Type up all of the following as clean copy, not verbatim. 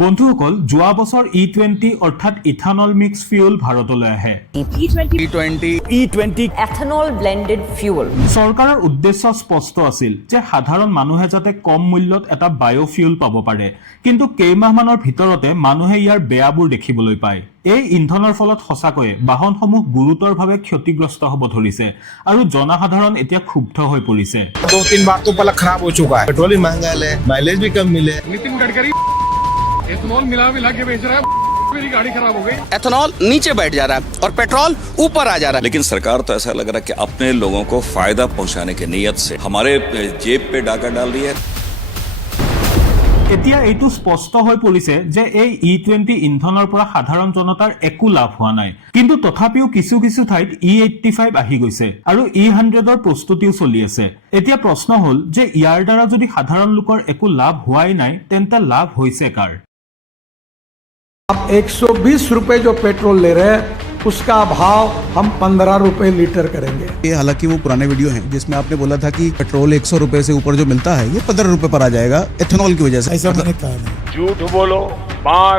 বন্ধুসকল যোৱা বছৰ E20 অৰ্থাৎ ইথানল মিক্স ফিউল ভাৰতলৈ আহে। E20 ethanol blended fuel চৰকাৰৰ উদ্দেশ্য স্পষ্ট আছিল যে সাধাৰণ মানুহে যাতে কম মূল্যত এটা বায়োফিউল পাব পাৰে, কিন্তু কেইমাহমানৰ ভিতৰতে মানুহে ইয়াৰ বেয়াবোৰ দেখিবলৈ পায়। এই ইন্ধনৰ ফলত সঁচাকৈয়ে বাহনসমূহ গুৰুতৰভাৱে ক্ষতিগ্ৰস্ত হ'ব ধৰিছে আৰু জনসাধাৰণ এতিয়া ক্ষুব্ধ হৈ পৰিছে। 2-3 बार तो पलक खराब हो चुका है। पेट्रोल ही महंगा है, माइलेज भी कम मिले। नितिन गडकरी एथेनॉल मिला के बेच रहा है, मेरी गाड़ी खराब हो गई। एथेनॉल नीचे बैठ जा रहा है और पेट्रोल ऊपर आ जा रहा है। लेकिन सरकार तो ऐसा लग रहा है कि अपने लोगों को फायदा पहुंचाने की नीयत से हमारे जेब पे डाका डाल रही है। এতিয়া এইটো স্পষ্ট হৈ পৰিছে যে এই E20 ইন্ধনৰ পৰা সাধাৰণ জনতাৰ একো লাভ হোৱা নাই, কিন্তু তথাপিও কিছু কিছু ঠাইত E85 আহি গৈছে আৰু E100ৰ প্ৰস্তুতিও চলি আছে। এতিয়া প্ৰশ্ন হ'ল যে ইয়াৰ দ্বাৰা যদি সাধাৰণ লোকৰ একো লাভ হোৱাই নাই তেন্তে লাভ হৈছে কাৰ? आप 120 रुपए जो पेट्रोल ले रहे हैं उसका भाव हम 15 रुपए लीटर करेंगे। ये हालांकि वो पुराने वीडियो हैं जिसमें आपने बोला था कि पेट्रोल 100 रुपए से ऊपर जो मिलता है ये 15 रुपए पर आ जाएगा एथेनॉल की वजह से। ऐसा मैंने कहा नहीं। झूठ बोलो, बार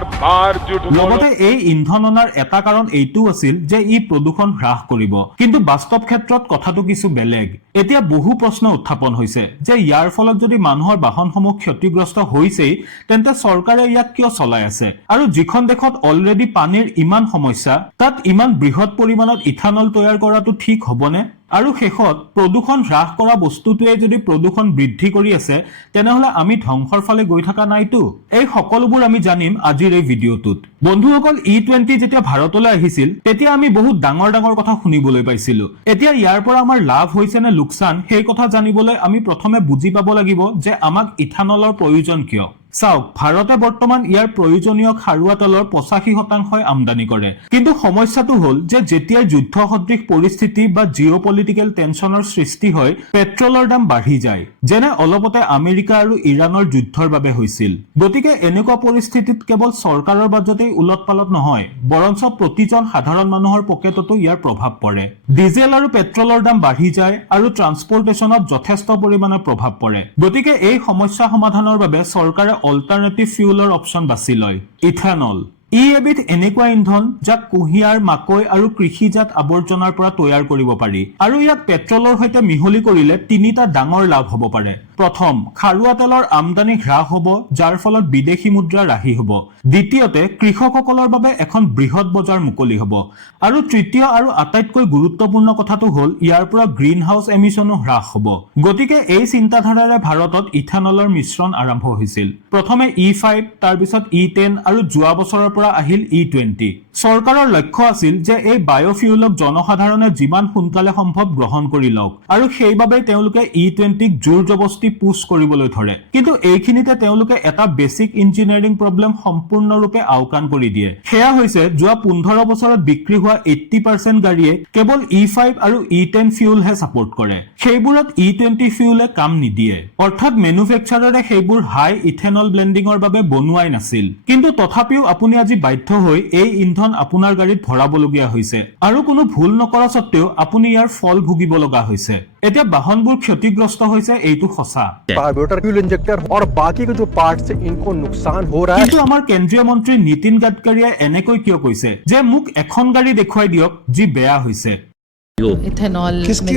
झूठ बोलो। লগতে এই ইন্ধন অনাৰ এটা কাৰণ এইটো আছিল যে ই প্ৰদূষণ হ্ৰাস কৰিব, কিন্তু বাস্তৱ ক্ষেত্ৰত কথাটো কিছু বেলেগ। এতিয়া বহু প্ৰশ্ন উত্থাপন হৈছে যে ইয়াৰ ফলত যদি মানুহৰ বাহনসমূহ ক্ষতিগ্ৰস্ত হৈছেই তেন্তে চৰকাৰে ইয়াক কিয় চলাই আছে, আৰু যিখন দেশত অলৰেডি পানীৰ ইমান সমস্যা তাত ইমান বৃহৎ পৰিমাণত ইথানল তৈয়াৰ কৰাটো ঠিক হ'বনে? আৰু শেষত প্ৰদূষণ হ্ৰাস কৰা বস্তুটোৱে যদি প্ৰদূষণ বৃদ্ধি কৰি আছে তেনেহলে আমি ধ্বংসৰ ফালে গৈ থকা নাইতো? এই সকলোবোৰ আমি জানিম আজিৰ এই ভিডিঅ'টোত। বন্ধুসকল E20 যেতিয়া ভাৰতলৈ আহিছিল তেতিয়া আমি বহুত ডাঙৰ ডাঙৰ কথা শুনিবলৈ পাইছিলো। এতিয়া ইয়াৰ পৰা আমাৰ লাভ হৈছে নে লোকচান সেই কথা জানিবলৈ আমি প্ৰথমে বুজি পাব লাগিব যে আমাক ইথানলৰ প্ৰয়োজন কিয়। চাওক, ভাৰতে বৰ্তমান ইয়াৰ প্ৰয়োজনীয় খাৰুৱা তেলৰ 85% আমদানি কৰে, কিন্তু সমস্যাটো হ'ল যে যেতিয়াই যুদ্ধ সদৃশ পৰিস্থিতি বা জিঅ'পলিটিকেল টেনচনৰ সৃষ্টি হয় পেট্ৰলৰ দাম বাঢ়ি যায়, যেনে অলপতে আমেৰিকা আৰু ইৰাণৰ যুদ্ধৰ বাবে হৈছিল। গতিকে এনেকুৱা পৰিস্থিতিত কেৱল চৰকাৰৰ বাজেটেই উলট পালট নহয়, বৰঞ্চ প্ৰতিজন সাধাৰণ মানুহৰ পকেটতো ইয়াৰ প্ৰভাৱ পৰে। ডিজেল আৰু পেট্ৰলৰ দাম বাঢ়ি যায় আৰু ট্ৰান্সপৰ্টেশ্যনত যথেষ্ট পৰিমাণে প্ৰভাৱ পৰে। গতিকে এই সমস্যা সমাধানৰ বাবে চৰকাৰে অল্টাৰনেটিভ ফিউলৰ অপশ্যন বাছি লয়, ইথানল। ই এবিধ এনেকুৱা ইন্ধন যাক কুঁহিয়াৰ, মাকৈ আৰু কৃষিজাত আৱৰ্জনাৰ পৰা তৈয়াৰ কৰিব পাৰি, আৰু ইয়াক পেট্ৰলৰ সৈতে মিহলি কৰিলে তিনিটা ডাঙৰ লাভ হ'ব পাৰে। প্ৰথম, খাৰুৱা তেলৰ আমদানি হ্ৰাস হ'ব, যাৰ ফলত বিদেশী মুদ্ৰা ৰাহি হ'ব। দ্বিতীয়তে, কৃষকসকলৰ বাবে এখন বৃহৎ বজাৰ মুকলি হ'ব। আৰু তৃতীয় আৰু আটাইতকৈ গুৰুত্বপূৰ্ণ কথাটো হ'ল ইয়াৰ পৰা গ্ৰীণ হাউচ এমিছনো হ্ৰাস হ'ব। গতিকে এই চিন্তাধাৰাৰে ভাৰতত ইথানলৰ মিশ্ৰণ আৰম্ভ হৈছিল। প্ৰথমে E5, তাৰপিছত E10 আৰু যোৱা বছৰৰ পৰা আহিল E20। চৰকাৰৰ লক্ষ্য আছিল যে এই বায়োফিউলক জনসাধাৰণে যিমান সোনকালে সম্ভৱ গ্ৰহণ কৰি লওক, আৰু সেইবাবে তেওঁলোকে E20ক জোৰ জবস্তি পুছ কৰিবলৈ ধৰে। কিন্তু এইখিনিতে তেওঁলোকে এটা বেছিক ইঞ্জিনিয়াৰিং প্ৰব্লেম সম্পূৰ্ণৰূপে আওকাণ কৰি দিয়ে। সেয়া হৈছে যোৱা 15 বছৰত বিক্ৰী হোৱা 80% গাড়ীয়ে কেৱল E5 আৰু E10 ফিউলহে ছাপোৰ্ট কৰে। সেইবোৰত E20 ফিউলে কাম নিদিয়ে, অৰ্থাৎ মেনুফেকচাৰাৰে সেইবোৰ হাই ইথেনল ব্লেণ্ডিঙৰ বাবে বনোৱাই নাছিল। কিন্তু তথাপিও আপুনি আজি বাধ্য হৈ এই ইন্ধন আপোনাৰ গাড়ীত ভৰাবলগীয়া হৈছে, আৰু কোনো ভুল নকৰা স্বত্তেও আপুনি ইয়াৰ ফল ভুগিব লগা হৈছে। এতিয়া বাহনবোৰ ক্ষতিগ্ৰস্ত হৈছে এইটো সঁচা, कार्बोरेटर फ्यूल इंजेक्टर और बाकी के जो पार्ट से इनको नुकसान हो रहा है। কিন্তু আমাৰ কেন্দ্ৰীয় মন্ত্ৰী নীতিন গাডকাৰীয়ে এনেকৈ কিয় কৈছে যে মোক এখন গাড়ী দেখুৱাই দিয়ক যি বেয়া হৈছে? इथेनॉल किसकी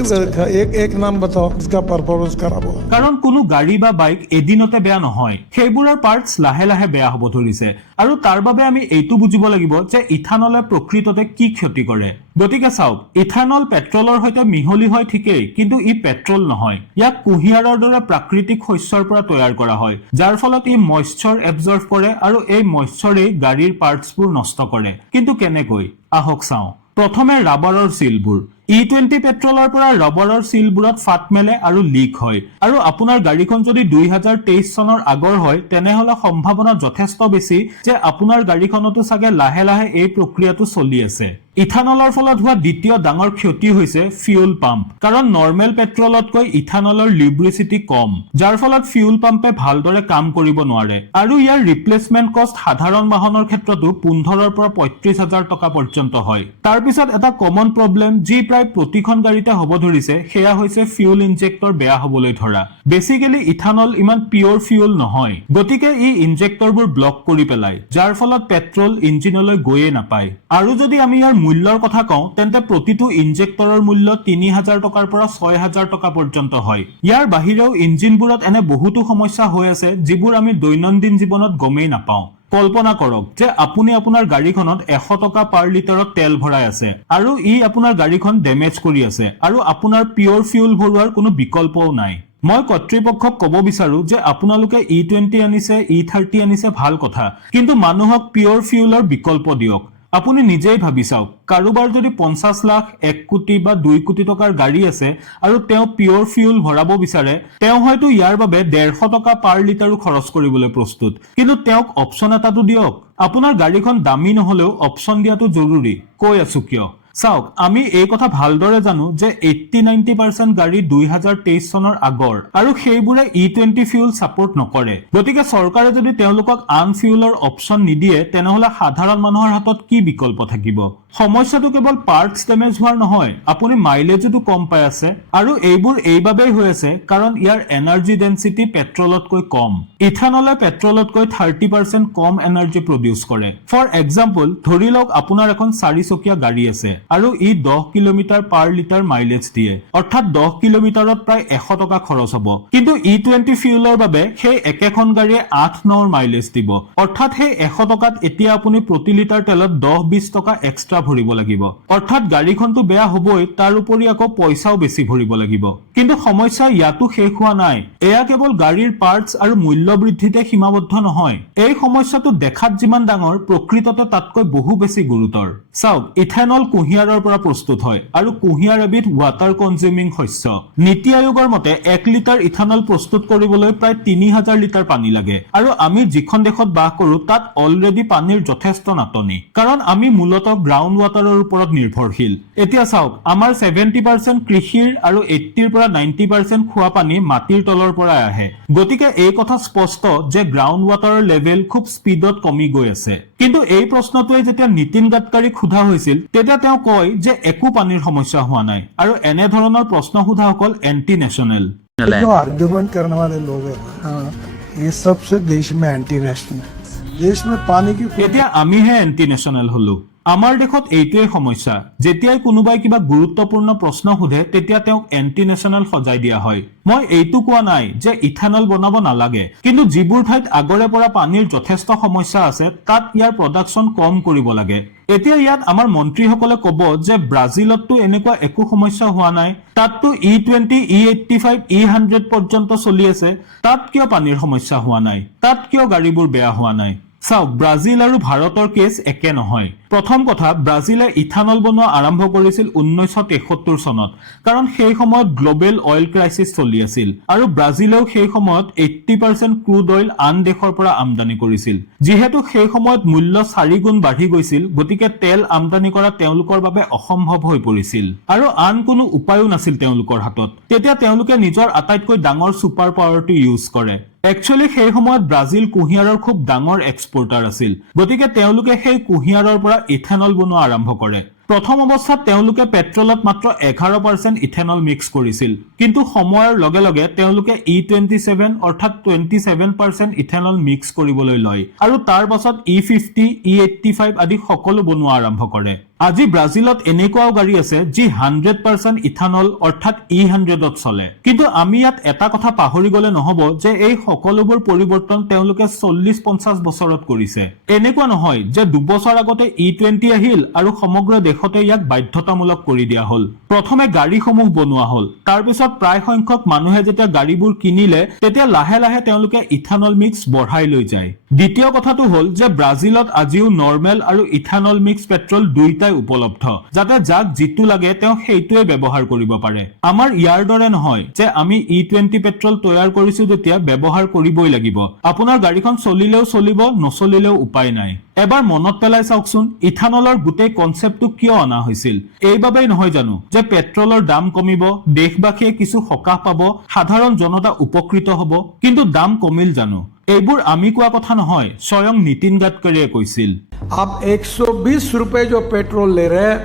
एक नाम बताओ इसका परफॉर्मेंस खराब हुआ। কাৰণ কোনো গাড়ী বা বাইক এদিনতে বেয়া নহয়, সেইবোৰৰ পাৰ্টছ লাহে লাহে বেয়া হ'ব ধৰিছে। আৰু তাৰ বাবে আমি এইটো বুজিব লাগিব যে ইথানলে প্ৰকৃততে কি ক্ষতি কৰে। গতিকে চাওক, ইথানল পেট্ৰলৰ সৈতে মিহলি হয় ঠিকেই, কিন্তু ই পেট্ৰল নহয়। ইয়াক কুঁহিয়াৰৰ দৰে প্ৰাকৃতিক শস্যৰ পৰা তৈয়াৰ কৰা হয়, যাৰ ফলত ই মইশ্চাৰ এবজৰ্ভ কৰে আৰু এই মইশ্চাৰেই গাড়ীৰ পাৰ্টছবোৰ নষ্ট কৰে। কিন্তু কেনেকৈ আহক চাওঁ। প্ৰথমে ৰাবাৰৰ চিলবোৰ। E20 পেট্ৰলৰ পৰা ৰবাৰৰ চিলবোৰত ফাট মেলে আৰু লিক হয়, আৰু আপোনাৰ গাড়ীখন যদি 2023 চনৰ আগৰ হয় তেনেহলে সম্ভাৱনা যথেষ্ট বেছি যে আপোনাৰ গাড়ীখনতো চাগে লাহে লাহে এই প্ৰক্ৰিয়াটো চলি আছে। ইথানলৰ ফলত হোৱা দ্বিতীয় ডাঙৰ ক্ষতি হৈছে ফিউল পাম্প, কাৰণ নৰ্মেল পেট্ৰলতকৈ ইথানলৰ লিব্ৰিচিটি কম, যাৰ ফলত ফিউল পাম্পে ভালদৰে কাম কৰিব নোৱাৰে, আৰু ইয়াৰ ৰিপ্লেচমেণ্ট কষ্ট সাধাৰণ বাহনৰ ক্ষেত্ৰতো 15,000 পৰা 35,000 টকা পৰ্যন্ত হয়। তাৰপিছত এটা কমন প্ৰব্লেম যি প্ৰায় প্ৰায় প্ৰতিখন গাড়ীতে হ'ব ধৰিছে সেয়া হৈছে ফিউল ইনজেক্টৰ বেয়া হ'বলৈ ধৰা। বেসিক্যালি ইথানল ইমান পিওৰ ফিউল নহয়, গতিকে ই ইনজেক্টৰবোৰ ব্লক কৰি পেলায়, যাৰ ফলত পেট্ৰল ইঞ্জিনলৈ গৈয়ে নাপায়। আৰু যদি আমি ইয়াৰ মূল্যৰ কথা কওঁ তেন্তে প্ৰতিটো ইনজেক্টৰৰ মূল্য 3000 টকাৰ পৰা 6000 টকা পৰ্যন্ত হয়। ইয়াৰ বাহিৰেও ইঞ্জিনবোৰত এনে বহুতো সমস্যা হৈ আছে যিবোৰ আমি দৈনন্দিন জীৱনত গমেই নাপাওঁ। কল্পনা কৰক যে আপুনি আপোনাৰ গাড়ীখনত 100 টকা পাৰ লিটাৰত তেল ভৰাই আছে আৰু ই আপোনাৰ গাড়ীখন ডেমেজ কৰি আছে আৰু আপোনাৰ পিওৰ ফিউল ভৰোৱাৰ কোনো বিকল্পও নাই। মই কৰ্তৃপক্ষক ক'ব বিচাৰো যে আপোনালোকে E20 আনিছে, E30 আনিছে ভাল কথা, কিন্তু মানুহক পিওর ফিউলৰ বিকল্প দিয়ক। আপুনি নিজেই ভাবি চাওক, কাৰোবাৰ যদি 50 লাখ, 1 কোটি বা 2 কোটি টকাৰ গাড়ী আছে আৰু তেওঁ পিওৰ ফিউল ভৰাব বিচাৰে, তেওঁ হয়তো ইয়াৰ বাবে 150 টকা পাৰ লিটাৰো খৰচ কৰিবলৈ প্ৰস্তুত, কিন্তু তেওঁক অপচন এটাটো দিয়ক। আপোনাৰ গাড়ীখন দামী নহলেও অপচন দিয়াটো জৰুৰী। কৈ আছো কিয়? চাওক, আমি এই কথা ভালদৰে জানো যে 80-90% গাড়ী 2023 চনৰ আগৰ আৰু সেইবোৰে E20 ফিউল সাপোৰ্ট নকৰে। গতিকে চৰকাৰে যদি তেওঁলোকক আন ফিউলৰ অপচন নিদিয়ে তেনেহলে সাধাৰণ মানুহৰ হাতত কি বিকল্প থাকিব? সমস্যাটো কেৱল পাৰ্টস ডেমেজ হোৱাৰ নহয়, আপুনি মাইলেজটো কম পাই আছে আৰু এইবোৰ এইবাবেই হৈ আছে কাৰণ ইয়াৰ এনাৰ্জি ডেন্সিটি পেট্ৰলতকৈ কম। ইথানলে পেট্ৰলতকৈ 30% কম এনাৰ্জি প্ৰডিউচ কৰে। ফৰ এক্সাম্পল, ধৰি লওক আপোনাৰ এখন 4 চকীয়া গাড়ী আছে আৰু ই 10 কিলোমিটাৰ পাৰ লিটাৰ মাইলেজ দিয়ে, অৰ্থাৎ 10 কিলোমিটাৰত প্ৰায় 100 টকা খৰচ হ'ব। কিন্তু E20 ফিউলৰ বাবে সেই একেখন গাড়ীয়ে 8-9 মাইলেজ দিব, অৰ্থাৎ সেই 100 টকাত এতিয়া আপুনি প্ৰতি লিটাৰ তেলত 10-20 টকা এক্সট্ৰা ভৰিব লাগিব। অৰ্থাৎ গাড়ীখনটো বেয়া হ'বই, তাৰ উপৰি আকৌ পইচাও বেছি ভৰিব লাগিব। কিন্তু সমস্যা ইয়াতো শেষ হোৱা নাই। এয়া কেৱল গাড়ীৰ পাৰ্টস আৰু মূল্য বৃদ্ধিতে সীমাবদ্ধ নহয়। এই সমস্যাটো দেখাত যিমান ডাঙৰ, প্ৰকৃততে তাতকৈ বহু বেছি গুৰুতৰ। চাওক, ইথানল কুঁহিয়াৰৰ পৰা প্ৰস্তুত হয় আৰু কুঁহিয়াৰ এবিধ ৱাটাৰ কনজিউমিং শস্য। নীতি আয়োগৰ মতে 1 লিটাৰ ইথানল প্ৰস্তুত কৰিবলৈ প্ৰায় 3000 লিটাৰ পানী লাগে আৰু আমি যিখন দেশত বাস কৰো তাত অলৰেডি পানীৰ যথেষ্ট নাটনি, কাৰণ আমি মূলতঃ গ্ৰাউণ্ড ৱাটাৰৰ ওপৰত নিৰ্ভৰশীল। এতিয়া চাওক, আমাৰ 70% কৃষিৰ আৰু 80 পৰা 90% খোৱা পানী মাটিৰ তলৰ পৰা আহে। গতিকে এই কথা স্পষ্ট যে গ্ৰাউণ্ড ৱাটাৰৰ লেভেল খুব স্পীডত কমি গৈ আছে। কিন্তু এই প্ৰশ্নটোৱে যেতিয়া নীতিন গাডকাৰীক সোধা হৈছিল তেতিয়া তেওঁ কয় যে একো পানীৰ সমস্যা হোৱা নাই আৰু এনে ধৰণৰ প্ৰশ্ন সোধাসকল এন্টি নেশ্যনেল। जो आर्ग्यूमेंट करने वाले लोग हैं, हाँ, ये सबसे देश में एंटी नेशनल। देश में पानी की এতিয়া আমিহে এন্টি নেশ্যনেল হলো। আমাৰ দেশত এইটোৱে সমস্যা, যেতিয়াই কোনোবাই কিবা গুৰুত্বপূৰ্ণ প্ৰশ্ন সোধে তেতিয়া তেওঁক এন্টি নেশ্যনেল সজাই দিয়া হয়। মই এইটো কোৱা নাই যে ইথানল বনাব নালাগে, কিন্তু যিবোৰ ঠাইত আগৰে পৰা পানীৰ যথেষ্ট সমস্যা আছে তাত ইয়াৰ প্ৰডাকশ্যন কম কৰিব লাগে। এতিয়া ইয়াত আমাৰ মন্ত্ৰীসকলে ক'ব যে ব্ৰাজিলততো এনেকুৱা একো সমস্যা হোৱা নাই, তাততো E20, E85, E100 পৰ্যন্ত চলি আছে, তাত কিয় পানীৰ সমস্যা হোৱা নাই? তাত কিয় গাড়ীবোৰ বেয়া হোৱা নাই? চাওক, ব্ৰাজিল আৰু ভাৰতৰ কেছ একে নহয়। প্ৰথম কথা, ব্ৰাজিলে ইথানল বনোৱা আৰম্ভ কৰিছিল 1973 চনত, কাৰণ সেই সময়ত গ্লোবেল অইল ক্ৰাইচিছ চলি আছিল আৰু ব্ৰাজিলেও সেই সময়ত 80% ক্ৰুড অইল আন দেশৰ পৰা আমদানি কৰিছিল। যিহেতু সেই সময়ত মূল্য 4 গুণ বাঢ়ি গৈছিল, গতিকে তেল আমদানি কৰা তেওঁলোকৰ বাবে অসম্ভৱ হৈ পৰিছিল আৰু আন কোনো উপায়ো নাছিল তেওঁলোকৰ হাতত। তেতিয়া তেওঁলোকে নিজৰ আটাইতকৈ ডাঙৰ ছুপাৰ পাৱাৰটো ইউজ কৰে। একচুৱেলি সেই সময়ত ব্ৰাজিল কুঁহিয়াৰৰ খুব ডাঙৰ এক্সপৰ্টাৰ আছিল, গতিকে তেওঁলোকে সেই কুঁহিয়াৰৰ পৰা ইথানল বনোৱা আৰম্ভ কৰে। প্ৰথম অৱস্থাত তেওঁলোকে পেট্ৰলত মাত্ৰ 11% ইথানল মিক্স কৰিছিল, কিন্তু সময়ৰ লগে লগে তেওঁলোকে E27 অৰ্থাৎ 27% ইথানল মিক্স কৰিবলৈ লয় আৰু তাৰ পাছত E50, E85 আদি সকলো বনোৱা আৰম্ভ কৰে। আজি ব্ৰাজিলত এনেকুৱাও গাড়ী আছে যি 100% ইথানল অৰ্থাৎ E100ত চলে। কিন্তু আমি ইয়াত এটা কথা পাহৰি গলে নহব যে এই সকলোবোৰ পৰিৱৰ্তন তেওঁলোকে 40-50 বছৰত কৰিছে। এনেকুৱা নহয় যে 2 বছৰ আগতে E20 আহিল আৰু সমগ্ৰ দেশতে ইয়াক বাধ্যতামূলক কৰি দিয়া হল। প্ৰথমে গাড়ীসমূহ বনোৱা হল, তাৰ পিছত প্ৰায় সংখ্যক মানুহে যেতিয়া গাড়ীবোৰ কিনিলে তেতিয়া লাহে লাহে তেওঁলোকে ইথানল মিক্স বঢ়াই লৈ যায়। দ্বিতীয় কথাটো হল যে ব্ৰাজিলত আজিও নৰ্মেল আৰু ইথানল মিক্স পেট্ৰল দুইটাই উপলব্ধ, যাতে যাক যিটো লাগে তেওঁ সেইটোৱে ব্যৱহাৰ কৰিব পাৰে। আমাৰ ইয়াৰ দৰে নহয় যে আমি E20 পেট্ৰল তৈয়াৰ কৰিছো যেতিয়া ব্যৱহাৰ কৰিবই লাগিব। আপোনাৰ গাড়ীখন চলিলেও চলিব, নচলিলেও উপায় নাই। এবাৰ মনত পেলাই চাওকচোন, ইথানলৰ গোটেই কনচেপ্টটো কিয় অনা হৈছিল? এইবাবেই নহয় জানো যে পেট্ৰলৰ দাম কমিব, দেশবাসীয়ে কিছু সকাহ পাব, সাধাৰণ জনতা উপকৃত হ'ব? কিন্তু দাম কমিল জানো? এইবোৰ আমি কোৱা কথা নহয়, স্বয়ং নীতিন গাডকাৰীয়ে কৈছিল। आप 120 रुपए जो पेट्रोल ले रहे हैं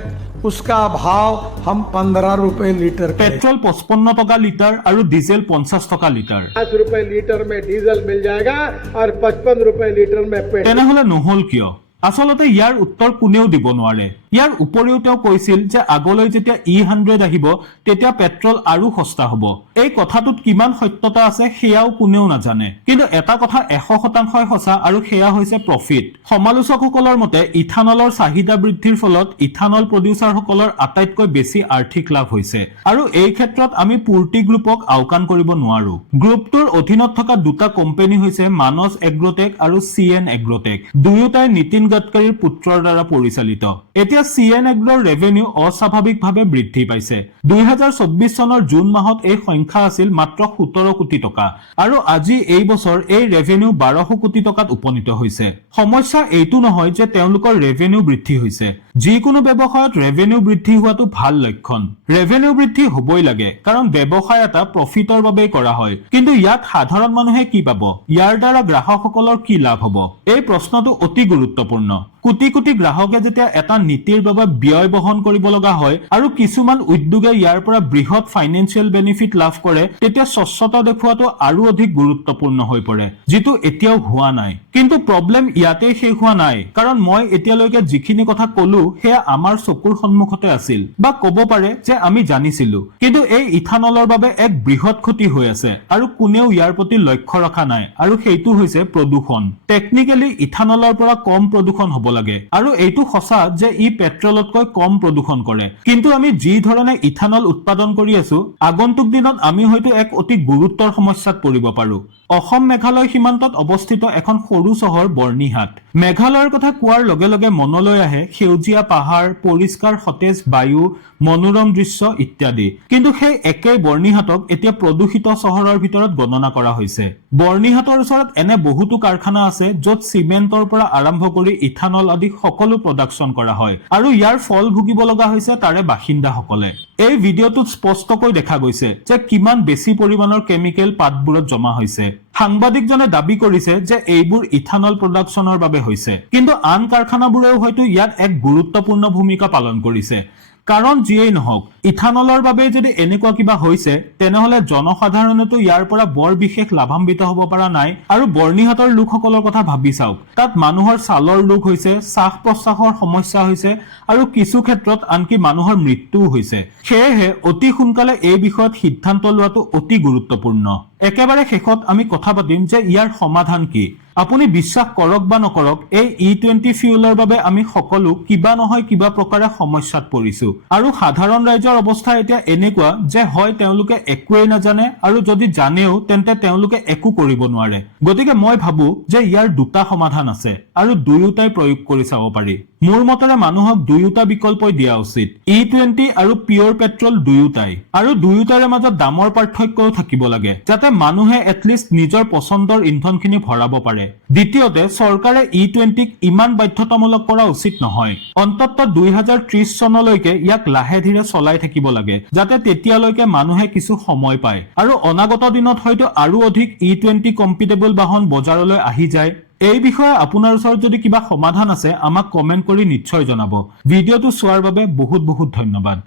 उसका भाव हम 15 रुपए लीटर करेंगे। পেট্ৰল 55 টকা লিটাৰ আৰু ডিজেল 50 টকা লিটাৰ 50 रुपए लीटर में डीजल मिल जाएगा और 55 रुपए लीटर में पेट्रोल। তেনেহলে নহল কিয়? আচলতে ইয়াৰ উত্তৰ কোনেও দিব নোৱাৰে। ইয়াৰ উপৰিও তেওঁ কৈছিল যে আগলৈ যেতিয়া E100 আহিব তেতিয়া পেট্ৰল আৰু সস্তা হ'ব। এই কথাটোত কিমান সত্যতা আছে সেয়াও কোনেও নাজানে। কিন্তু এটা কথা 100% সঁচা আৰু সেয়া হৈছে প্ৰফিট। সমালোচকসকলৰ মতে ইথানলৰ চাহিদা বৃদ্ধিৰ ফলত ইথানল প্ৰডিউচাৰসকলৰ আটাইতকৈ বেছি আৰ্থিক লাভ হৈছে আৰু এই ক্ষেত্ৰত আমি পূৰ্তি গ্ৰুপক আওকাণ কৰিব নোৱাৰো। গ্ৰুপটোৰ অধীনত থকা দুটা কোম্পানী হৈছে মানস এগ্ৰটেক আৰু CN এগ্ৰটেক। দুয়োটাই নীতিন গাডকাৰীৰ পুত্ৰৰ দ্বাৰা পৰিচালিত। এতিয়া CN এগ্ৰৰ ৰেভিনিউ অস্বাভাৱিকভাৱে বৃদ্ধি পাইছে। 2024 চনৰ জুন মাহত এই সংখ্যা আছিল মাত্ৰ 17 কোটি টকা আৰু আজি এই বছৰ এই ৰেভিনিউ 1200 কোটি টকাত উপনীত হৈছে। সমস্যা এইটো নহয় যে তেওঁলোকৰ ৰেভিনিউ বৃদ্ধি হৈছে। যিকোনো ব্যৱসায়ত ৰেভিনিউ বৃদ্ধি হোৱাটো ভাল লক্ষণ। ৰেভিনিউ বৃদ্ধি হ'বই লাগে কাৰণ ব্যৱসায় এটা প্ৰফিটৰ বাবেই কৰা হয়। কিন্তু ইয়াত সাধাৰণ মানুহে কি পাব? ইয়াৰ দ্বাৰা গ্ৰাহকসকলৰ কি লাভ হ'ব? এই প্ৰশ্নটো অতি গুৰুত্বপূৰ্ণ। কোটি কোটি গ্ৰাহকে যেতিয়া এটা নীতিৰ বাবে ব্যয় বহন কৰিব লগা হয় আৰু কিছুমান উদ্যোগে ইয়াৰ পৰা বৃহৎ ফাইনেন্সিয়েল বেনিফিট লাভ কৰে তেতিয়া স্বচ্ছতা দেখুৱাটো আৰু অধিক গুৰুত্বপূৰ্ণ হৈ পৰে, যিটো এতিয়াও হোৱা নাই। কিন্তু প্ৰব্লেম ইয়াতেই শেষ হোৱা নাই, কাৰণ মই এতিয়ালৈকে যিখিনি কথা কলো সেয়া আমাৰ চকুৰ সন্মুখতে আছিল বা ক'ব পাৰে যে আমি জানিছিলো। কিন্তু এই ইথানলৰ বাবে এক বৃহৎ ক্ষতি হৈ আছে আৰু কোনেও ইয়াৰ প্ৰতি লক্ষ্য ৰখা নাই আৰু সেইটো হৈছে প্ৰদূষণ। টেকনিকেলি ইথানলৰ পৰা কম প্ৰদূষণ হ'ব লাগে আৰু এইটো সঁচা যে ই পেট্ৰলতকৈ কম প্ৰদূষণ কৰে। কিন্তু আমি যি ধৰণে ইথানল উৎপাদন কৰি আছো আগন্তুক দিনত আমি হয়তো এক অতি গুৰুতৰ সমস্যাত পৰিব পাৰো। অসম মেঘালয় সীমান্তত অৱস্থিত এখন সৰু চহৰ বৰ্ণিহাট। মেঘালয়ৰ কথা কোৱাৰ লগে লগে মনলৈ আহে সেউজীয়া পাহাৰ, পৰিষ্কাৰ সতেজ বায়ু, মনোৰম দৃশ্য ইত্যাদি। কিন্তু সেই একেই বৰ্ণিহাটক এতিয়া প্ৰদূষিত চহৰৰ ভিতৰত গণনা কৰা হৈছে। বৰ্ণিহাটৰ ওচৰত এনে বহুতো কাৰখানা আছে য'ত চিমেণ্টৰ পৰা আৰম্ভ কৰি ইথানল আদি সকলো প্ৰডাকশ্যন কৰা হয় আৰু ইয়াৰ ফল ভুগিব লগা হৈছে তাৰে বাসিন্দাসকলে। এই ভিডিঅ'টোত স্পষ্টকৈ দেখা গৈছে যে কিমান বেছি পৰিমাণৰ কেমিকেল পাতবোৰত জমা হৈছে। সাংবাদিকজনে দাবী কৰিছে যে এইবোৰ ইথানল প্ৰডাকশ্যনৰ বাবে হৈছে, কিন্তু আন কাৰখানাবোৰেও হয়তো ইয়াত এক গুৰুত্বপূৰ্ণ ভূমিকা পালন কৰিছে। কাৰণ যিয়েই নহওক ইথানলৰ বাবে যদি এনেকুৱা কিবা হৈছে তেনেহলে জনসাধাৰণেতো ইয়াৰ পৰা বৰ বিশেষ লাভান্বিত হ'ব পৰা নাই। আৰু বৰ্ণিহাটৰ লোকসকলৰ কথা ভাবি চাওক, তাত মানুহৰ ছালৰ ৰোগ হৈছে, শ্বাস প্ৰশ্বাসৰ সমস্যা হৈছে আৰু কিছু ক্ষেত্ৰত আনকি মানুহৰ মৃত্যুও হৈছে। সেয়েহে অতি সোনকালে এই বিষয়ত সিদ্ধান্ত লোৱাটো অতি গুৰুত্বপূৰ্ণ। একেবাৰে শেষত আমি কথা পাতিম যে ইয়াৰ সমাধান কি। আপুনি বিশ্বাস কৰক বা নকৰক এই E20 ফিউলৰ বাবে আমি সকলো কিবা নহয় কিবা প্ৰকাৰে সমস্যাত পৰিছো আৰু সাধাৰণ ৰাইজৰ অৱস্থা এতিয়া এনেকুৱা যে হয় তেওঁলোকে একোৱেই নাজানে আৰু যদি জানেও তেন্তে তেওঁলোকে একো কৰিব নোৱাৰে। গতিকে মই ভাবো যে ইয়াৰ দুটা সমাধান আছে আৰু দুয়োটাই প্ৰয়োগ কৰি চাব পাৰি। মোৰ মতেৰে মানুহক দুয়োটা বিকল্পই দিয়া উচিত, E20 আৰু পিয়ৰ পেট্ৰল দুয়োটাই, আৰু দুয়োটাৰে মাজত দামৰ পাৰ্থক্যও থাকিব লাগে যাতে মানুহে এটলিষ্ট নিজৰ পচন্দৰ ইন্ধনখিনি ভৰাব পাৰে। দ্বিতীয়তে চৰকাৰে E20ক ইমান বাধ্যতামূলক কৰা উচিত নহয়। অন্ততঃ 2030 চনলৈকে ইয়াক লাহে ধীৰে চলাই থাকিব লাগে যাতে তেতিয়ালৈকে মানুহে কিছু সময় পায় আৰু অনাগত দিনত হয়তো আৰু অধিক E20 কম্পিটেবল বাহন বজাৰলৈ আহি যায়। এই বিষয়ে আপোনাৰ ওচৰত যদি কিবা সমাধান আছে আমাক কমেন্ট কৰি নিশ্চয় জনাব। ভিডিঅ'টো চোৱাৰ বাবে বহুত বহুত ধন্যবাদ।